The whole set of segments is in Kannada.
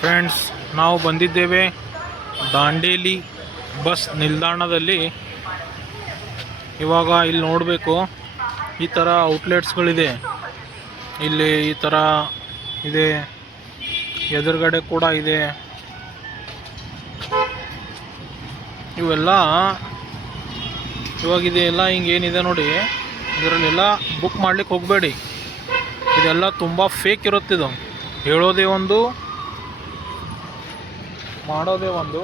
ಫ್ರೆಂಡ್ಸ್, ನಾವು ಬಂದಿದ್ದೇವೆ ದಾಂಡೇಲಿ ಬಸ್ ನಿಲ್ದಾಣದಲ್ಲಿ. ಇವಾಗ ಇಲ್ಲಿ ನೋಡಬೇಕು, ಈ ಥರ ಔಟ್ಲೆಟ್ಸ್ಗಳಿದೆ. ಇಲ್ಲಿ ಈ ಥರ ಇದೆ, ಎದುರುಗಡೆ ಕೂಡ ಇದೆ. ಇವೆಲ್ಲ ಇವಾಗಿದೆಲ್ಲ ಹಿಂಗೇನಿದೆ ನೋಡಿ, ಇದರಲ್ಲೆಲ್ಲ ಬುಕ್ ಮಾಡ್ಲಿಕ್ಕೆ ಹೋಗಬೇಡಿ. ಇದೆಲ್ಲ ತುಂಬ ಫೇಕ್ ಇರುತ್ತಿದ್ದು. ಹೇಳೋದೇ ಒಂದು, ಮಾಡೋದೇ ಒಂದು.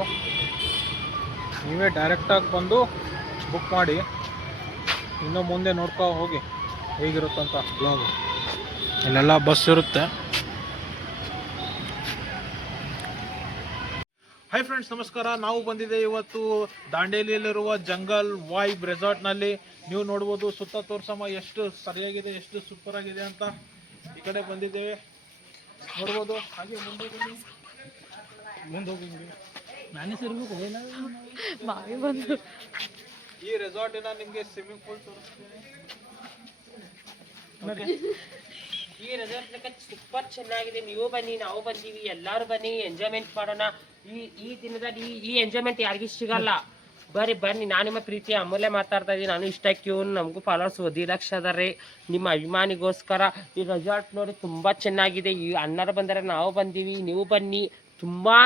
ನೀವೇ ಡೈರೆಕ್ಟಾಗಿ ಬಂದು ಬುಕ್ ಮಾಡಿ, ಇನ್ನು ಮುಂದೆ ನೋಡ್ಕೊ ಹೋಗಿ ಹೇಗಿರುತ್ತಂತ ಬ್ಲಾಗ್. ಇಲ್ಲೆಲ್ಲ ಬಸ್ ಇರುತ್ತೆ. ಹೈ ಫ್ರೆಂಡ್ಸ್, ನಮಸ್ಕಾರ. ನಾವು ಬಂದಿದೆ ಇವತ್ತು ದಾಂಡೇಲಿಯಲ್ಲಿರುವ ಜಂಗಲ್ ವೈಬ್ ರೆಸಾರ್ಟ್ನಲ್ಲಿ. ನೀವು ನೋಡ್ಬೋದು, ಸುತ್ತ ತೋರ್ಸಮ್ಮ ಎಷ್ಟು ಸರಿಯಾಗಿದೆ, ಎಷ್ಟು ಸೂಪರ್ ಆಗಿದೆ ಅಂತ. ಈ ಕಡೆ ಬಂದಿದ್ದೇವೆ, ನೋಡ್ಬೋದು. ಹಾಗೆ ಮುಂದೆ ಹೋಗಿ ಈ ರೆಸಾರ್ಟಿನ ನಿಮಗೆ ಸ್ವಿಮ್ಮಿಂಗ್ ಪೂಲ್ ತೋರಿಸ್ತೀನಿ. ಈ ರೆಸಾರ್ಟ್ ಸೂಪರ್ ಚೆನ್ನಾಗಿದೆ. ನೀವು ಬನ್ನಿ, ನಾವು ಬಂದೀವಿ, ಎಲ್ಲಾರು ಬನ್ನಿ, ಎಂಜಾಯ್ಮೆಂಟ್ ಮಾಡೋಣ. ಈ ದಿನದಲ್ಲಿ ಈ ಎಂಜಾಯ್ಮೆಂಟ್ ಯಾರಿಗೂ ಸಿಗಲ್ಲ. ಬನ್ನಿ. ನಾನು ನಿಮ್ಮ ಪ್ರೀತಿ ಅಮೂಲ್ಯ ಮಾತಾಡ್ತಾ ಇದ್ದೀನಿ. ನಾನು ಇಷ್ಟ ಕ್ಯೂನ್, ನಮಗೂ ಫಾಲೋವರ್ಸ್ 10 ಲಕ್ಷ ಅದಾರೆ. ನಿಮ್ಮ ಅಭಿಮಾನಿಗೋಸ್ಕರ ಈ ರೆಸಾರ್ಟ್ ನೋಡಿ ತುಂಬಾ ಚೆನ್ನಾಗಿದೆ. ಈ ಅಣ್ಣರು ಬಂದರೆ ನಾವು ಬಂದೀವಿ, ನೀವು ಬನ್ನಿ. ತುಂಬಾ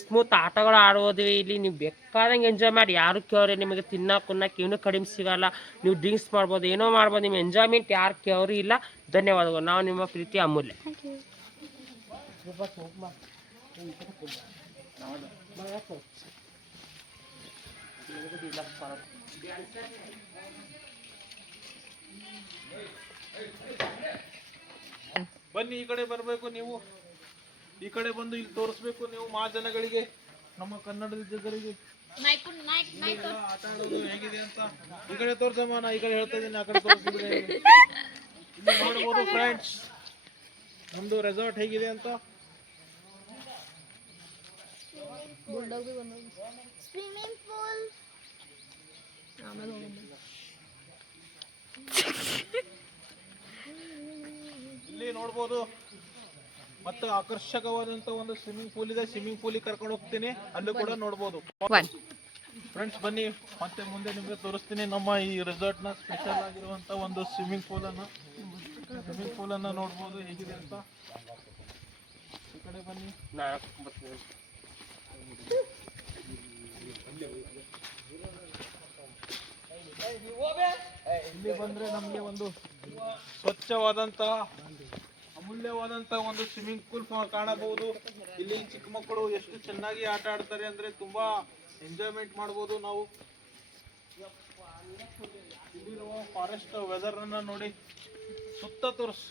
ಸ್ಮೂತ್ ಆಟಗಳು ಆಡೋದು ಇಲ್ಲಿ. ನೀವು ಬೇಕಾದಂಗೆ ಎಂಜಾಯ್ ಮಾಡಿ. ಯಾರು ಕೇವ್ರಿ ನಿಮಗೆ ತಿನ್ನಕ್ಕೆ ಏನೂ ಕಡಿಮೆ ಸಿಗಲ್ಲ. ನೀವು ಡ್ರಿಂಕ್ಸ್ ಮಾಡ್ಬೋದು, ಏನೋ ಮಾಡ್ಬೋದು. ನಿಮ್ಮ ಎಂಜಾಯ್ಮೆಂಟ್ ಯಾರು ಕೇವ್ರಿ ಇಲ್ಲ. ಧನ್ಯವಾದಗಳು. ನಾವು ನಿಮ್ಮ ಪ್ರೀತಿ ಅಮೂಲ್ಯ. ಬನ್ನಿ, ಈ ಕಡೆ ಬರಬೇಕು ನೀವು. ಈ ಕಡೆ ಬಂದು ಇಲ್ಲಿ ತೋರಿಸ್ಬೇಕು ನೀವು ಮಹಾಜನಗಳಿಗೆ, ನಮ್ಮ ಕನ್ನಡದ ಜನರಿಗೆ ಆಟ ಆಡೋದು ಹೇಗಿದೆ ಅಂತ. ಈ ಕಡೆ ತೋರ್ಸಮ್ಮ, ನಾ ಈ ಕಡೆ ಹೇಳ್ತಾ ಇದ್ದೀನಿ, ಆ ಕಡೆ ತೋರಿಸಿದ್ರೆ ಇಲ್ಲಿ ನೋಡ್ಬೋದು ಫ್ರೆಂಡ್ಸ್ ನಮ್ದು ರೆಸಾರ್ಟ್ ಹೇಗಿದೆ ಅಂತ. ಸ್ವಿಮ್ಮಿಂಗ್ ಪೂಲ್, ಇಲ್ಲಿ ನೋಡ್ಬೋದು. ಮತ್ತು ಆಕರ್ಷಕವಾದಂತ ಒಂದು ಸ್ವಿಮ್ಮಿಂಗ್ ಪೂಲ್ ಇದೆ. ಸ್ವಿಮ್ಮಿಂಗ್ ಪೂಲಿಗೆ ಕರ್ಕೊಂಡು ಹೋಗ್ತೀನಿ, ಅಲ್ಲೂ ಕೂಡ ನೋಡ್ಬೋದು. ಫ್ರೆಂಡ್ಸ್ ಬನ್ನಿ, ಮತ್ತೆ ಮುಂದೆ ನಿಮಗೆ ತೋರಿಸ್ತೀನಿ ನಮ್ಮ ಈ ರೆಸಾರ್ಟ್ ನ ಸ್ಪೆಷಲ್ ಆಗಿರುವಂತ ಒಂದು ಸ್ವಿಮ್ಮಿಂಗ್ ಪೂಲ್ ಅನ್ನ ನೋಡ್ಬೋದು ಹೇಗಿದೆ ಅಂತ. ಈ ಕಡೆ ಬನ್ನಿ. ಇಲ್ಲಿ ಬಂದ್ರೆ ನಮಗೆ ಒಂದು ಸ್ವಚ್ಛವಾದಂತಹ ಅಮೂಲ್ಯವಾದಂತಹ ಒಂದು ಸ್ವಿಮ್ಮಿಂಗ್ ಪೂಲ್ ಕಾಣಬಹುದು. ಇಲ್ಲಿ ಚಿಕ್ಕ ಮಕ್ಕಳು ಎಷ್ಟು ಚೆನ್ನಾಗಿ ಆಟ ಆಡ್ತಾರೆ ಅಂದ್ರೆ ತುಂಬಾ ಎಂಜಾಯ್ಮೆಂಟ್ ಮಾಡಬಹುದು ನಾವು. ಇಲ್ಲಿರುವ ಫಾರೆಸ್ಟ್ ವೆದರ್ ಅನ್ನ ನೋಡಿ, ಸುತ್ತ ತೋರ್ಸ್.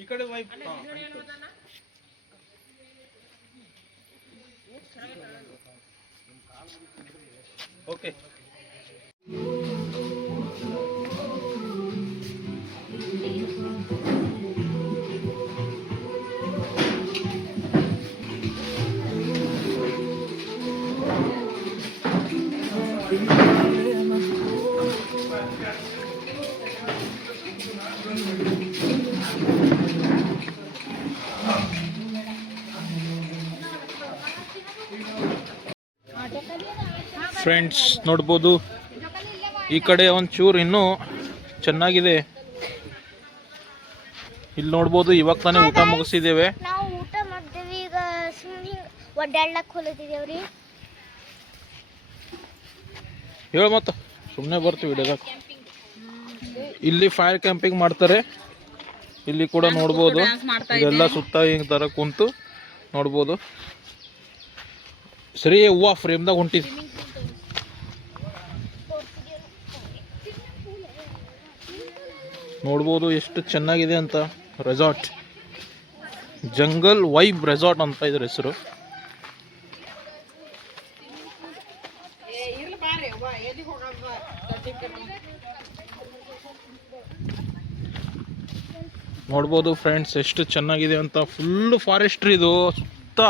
ಈ ಕಡೆ ವೈಪ್. ಓಕೆ. ಫ್ರೆಂಡ್ಸ್ ನೋಡ್ಬೋದು, ಈ ಕಡೆ ಒಂಚೂರು ಇನ್ನೂ ಚೆನ್ನಾಗಿದೆ. ಇಲ್ಲಿ ನೋಡ್ಬೋದು, ಇವಾಗ ತಾನೇ ಊಟ ಮುಗಿಸಿದ್ದೇವೆ. ನಾವು ಊಟ ಮಾಡ್ತೀವಿ, ಈಗ ಒಡ್ಡಾಡ್ಲಕ್ಕೆ ಹೊಲತಿದ್ದೇವ್ರಿ. ಹೇಳ ಮತ್ತ, ಸುಮ್ಮನೆ ಬರ್ತೀವಿ ಹಿಡಿಯೋದಕ್ಕೆ. ಇಲ್ಲಿ ಫೈರ್ ಕ್ಯಾಂಪಿಂಗ್ ಮಾಡ್ತಾರೆ. ಇಲ್ಲಿ ಕೂಡ ನೋಡ್ಬೋದು, ಇದೆಲ್ಲ ಸುತ್ತ ಹಿಂಗ್ ತರ ಕುಂತು ನೋಡ್ಬೋದು. ಸರಿ, ಹೂವು ಫ್ರೇಮ್ದಾಗ ಹೊಂಟಿದ್ ನೋಡ್ಬೋದು ಎಷ್ಟು ಚೆನ್ನಾಗಿದೆ ಅಂತ. ರೆಸಾರ್ಟ್ ಜಂಗಲ್ ವೈಬ್ ರೆಸಾರ್ಟ್ ಅಂತ ಇದ್ರ ಹೆಸರು. ನೋಡ್ಬೋದು ಫ್ರೆಂಡ್ಸ್ ಎಷ್ಟು ಚೆನ್ನಾಗಿದೆ ಅಂತ. ಫುಲ್ ಫಾರೆಸ್ಟ್ರಿ ಇದು. ಸುತ್ತ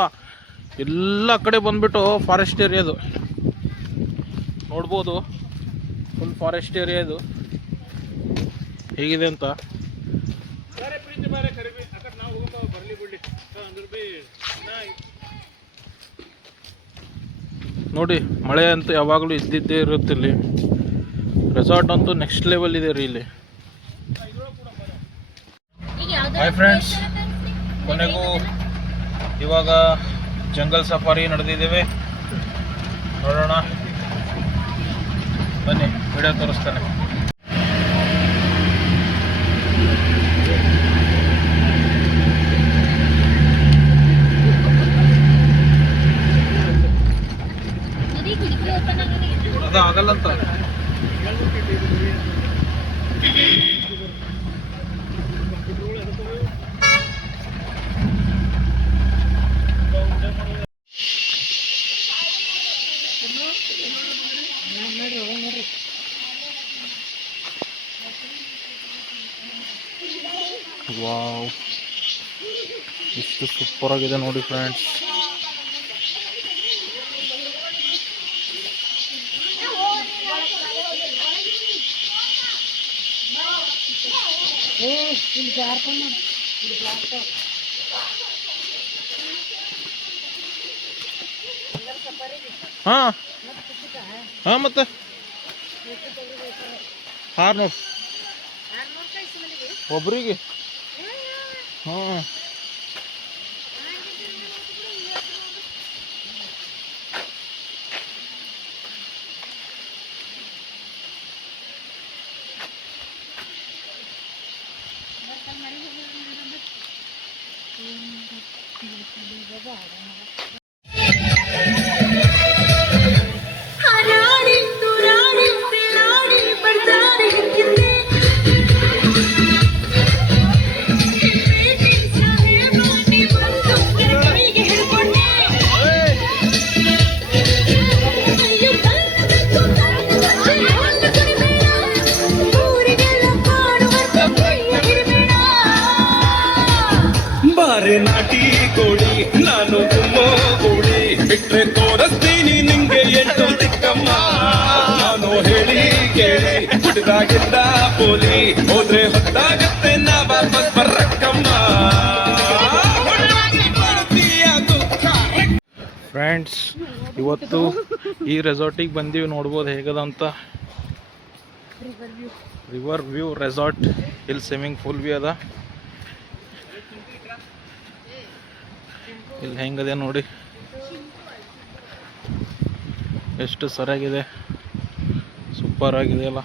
ಎಲ್ಲ ಕಡೆ ಬಂದ್ಬಿಟ್ಟು ಫಾರೆಸ್ಟ್ ಏರಿಯಾ ಇದು. ನೋಡ್ಬೋದು, ಫುಲ್ ಫಾರೆಸ್ಟ್ ಏರಿಯಾ ಇದು ಹೇಗಿದೆ ಅಂತ. ನೋಡಿ ಮಳೆ ಅಂತೂ ಯಾವಾಗಲೂ ಇದ್ದಿದ್ದೇ ಇರುತ್ತೆ ಇಲ್ಲಿ. ರೆಸಾರ್ಟ್ ಅಂತೂ ನೆಕ್ಸ್ಟ್ ಲೆವೆಲ್ ಇದೆ ರೀ ಇಲ್ಲಿ. ಹಾಯ್ ಫ್ರೆಂಡ್ಸ್, ಕೊನೆಗೂ ಇವಾಗ ಜಂಗಲ್ ಸಫಾರಿ ನಡೆದಿದ್ದೇವೆ. ನೋಡೋಣ ಬನ್ನಿ, ವಿಡಿಯೋ ತೋರಿಸ್ತಾನೆ. ಅದು ಆಗಲ್ಲಂತ. ವಾವ್, ಎಷ್ಟು ಸೂಪರ್ ಆಗಿದೆ ನೋಡಿ ಫ್ರೆಂಡ್ಸ್. ಹಾ ಹಾ, ಮತ್ತೆ 600 ಒಬ್ರಿಗೆ. ಹಾ, ಬಾರೆ ನಾಟಿ ಕೋಳಿ, ನಾನು ಗುಮ್ಮೋ ಕೋಳಿ, ಬಿಟ್ರೆ ತೋರಿಸ್ತೀನಿ ನಿಂಗೆ ಎಂಟು ಚಿಕ್ಕಮ್ಮ. ನಾನು ಹೇಳಿ ಕೇಳಿ ಹುಟ್ಟಿದಾಗಿದ್ದ ಪೋಲಿ, ಹೋದ್ರೆ ಹೊತ್ತಾಗತ್ತೆ ನಾ ವಾಪಸ್ ಬರಕ್ಕಮ್ಮ. ಫ್ರೆಂಡ್ಸ್, ಇವತ್ತು ಈ ರೆಸಾರ್ಟಿಗೆ ಬಂದೀವಿ. ನೋಡ್ಬೋದು ಹೇಗದ ಅಂತ. River view resort. ಇಲ್ಲಿ ಸ್ವಿಮ್ಮಿಂಗ್ ಪೂಲ್ ಬಿ ಅದ. ಇಲ್ಲಿ ಹೆಂಗದೆ ನೋಡಿ, ಎಷ್ಟು ಸರಿಯಾಗಿದೆ, ಸೂಪರ್ ಆಗಿದೆ ಅಲ್ಲ.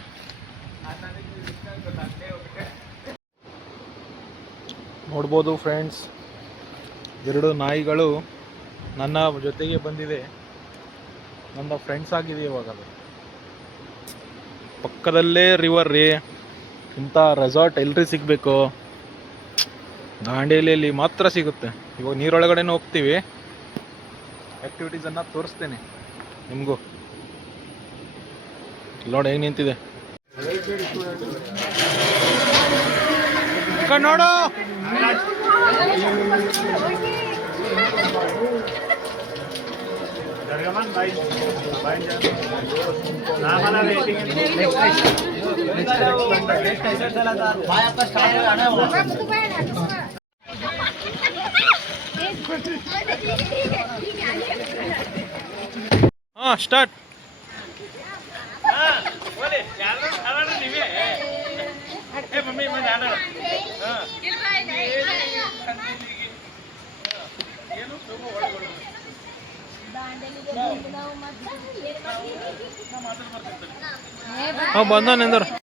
ನೋಡ್ಬೋದು ಫ್ರೆಂಡ್ಸ್, 2 ನಾಯಿಗಳು ನನ್ನ ಜೊತೆಗೆ ಬಂದಿದೆ. ನನ್ನ ಫ್ರೆಂಡ್ಸ್ ಆಗಿದೆ ಇವಾಗ. ಅದು ಪಕ್ಕದಲ್ಲೇ ರಿವರ್ ರೀ. ಇಂಥ ರೆಸಾರ್ಟ್ ಎಲ್ರಿ ಸಿಗಬೇಕು? ದಾಂಡೇಲಿಯಲ್ಲಿ ಮಾತ್ರ ಸಿಗುತ್ತೆ. ಇವಾಗ ನೀರೊಳಗಡೆನೂ ಹೋಗ್ತೀವಿ, ಆ್ಯಕ್ಟಿವಿಟೀಸನ್ನು ತೋರಿಸ್ತೇನೆ ನಿಮಗೂ. ನೋಡಿ ಹೆಂಗೆ ನಿಂತಿದೆ ನೋಡು. ಹಾ, ಸ್ಟಾರ್ಟ್. ಬಂದ ನಿಂದರ್.